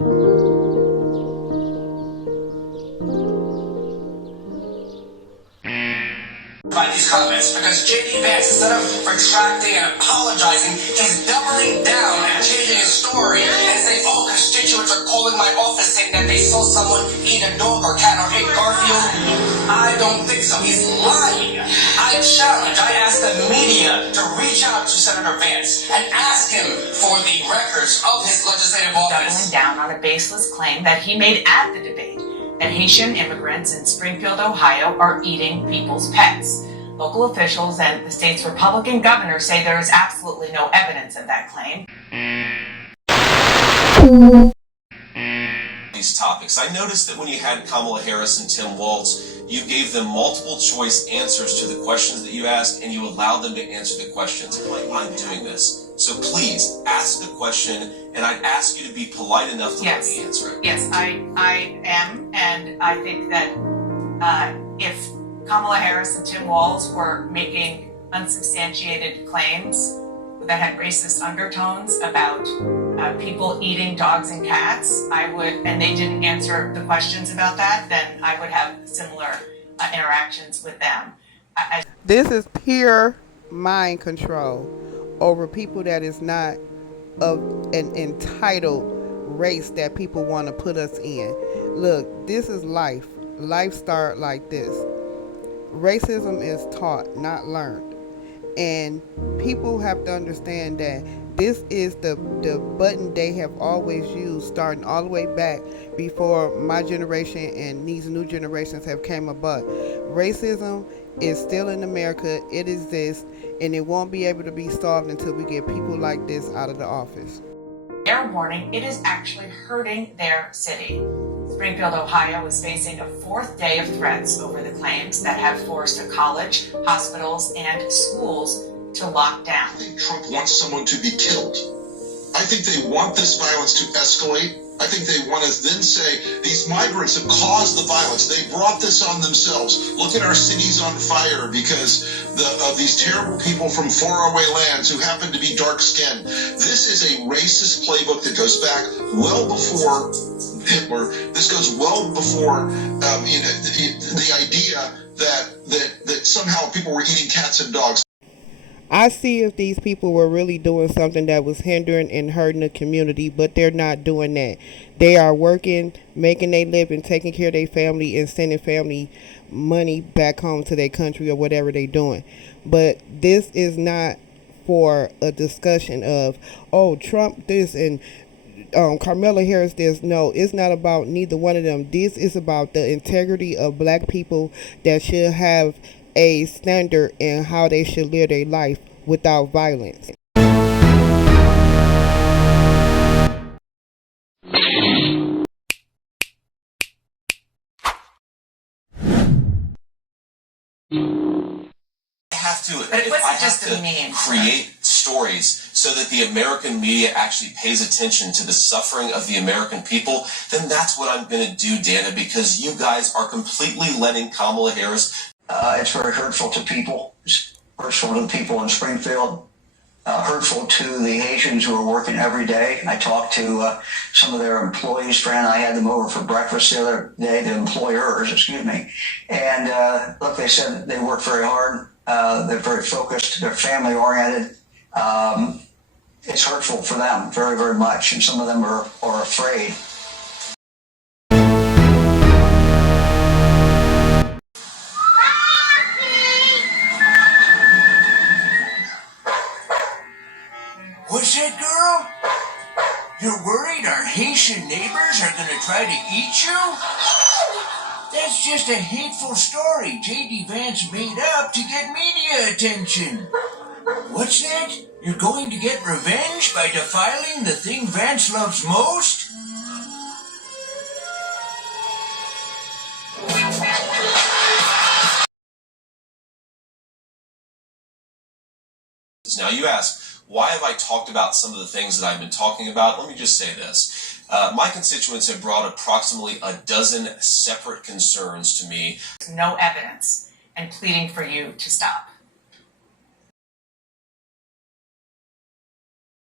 By these comments, because J.D. Vance, instead of retracting and apologizing, he's doubling down and changing his story and saying, oh, constituents are calling my office saying that they saw someone eat a dog or cat or eat Garfield. I don't think so. He's lying. I ask the media to reach out to Senator Vance and ask him for the records of his legislative office. Doubling down on a baseless claim that he made at the debate that Haitian immigrants in Springfield, Ohio are eating people's pets. Local officials and the state's Republican governor say there is absolutely no evidence of that claim. These topics. I noticed that when you had Kamala Harris and Tim Walz, you gave them multiple choice answers to the questions that you asked, and you allowed them to answer the questions. I'm doing this. So please ask the question, and I'd ask you to be polite enough to let me answer it. Yes, I am, and I think that if Kamala Harris and Tim Walz were making unsubstantiated claims that had racist undertones about people eating dogs and cats, and they didn't answer the questions about that, then I would have similar interactions with them. This is pure mind control over people that is not of an entitled race that people want to put us in. Look, this is life. Life starts like this. Racism is taught, not learned. And people have to understand that this is the button they have always used, starting all the way back before my generation and these new generations have came about. Racism is still in America. It exists, and it won't be able to be solved until we get people like this out of the office. They're warning it is actually hurting their city. Springfield, Ohio is facing a fourth day of threats over the claims that have forced a college, hospitals, and schools to lock down. I think Trump wants someone to be killed. I think they want this violence to escalate. I think they want to then say, these migrants have caused the violence. They brought this on themselves. Look at our cities on fire because of these terrible people from faraway lands who happen to be dark-skinned. This is a racist playbook that goes back well before Hitler. This goes well before the idea that somehow people were eating cats and dogs. I see if these people were really doing something that was hindering and hurting the community, but they're not doing that. They are working, making their living, taking care of their family, and sending family money back home to their country or whatever they're doing. But this is not for a discussion of, oh, Trump this and Kamala Harris this. No, it's not about neither one of them. This is about the integrity of black people that should have a standard in how they should live their life without violence. I have to create stories so that the American media actually pays attention to the suffering of the American people, then that's what I'm going to do, Dana, because you guys are completely letting Kamala Harris. It's very hurtful to people. It's hurtful to the people in Springfield. Hurtful to the Haitians who are working every day. I talked to some of their employees. Fran and I had them over for breakfast the other day, the employers, excuse me. And look, they said they work very hard. They're very focused. They're family oriented. It's hurtful for them very, very much. And some of them are afraid. What's that, girl? You're worried our Haitian neighbors are gonna try to eat you? That's just a hateful story J.D. Vance made up to get media attention. What's that? You're going to get revenge by defiling the thing Vance loves most? Now you ask, why have I talked about some of the things that I've been talking about? Let me just say this. My constituents have brought approximately a dozen separate concerns to me. No evidence, and pleading for you to stop.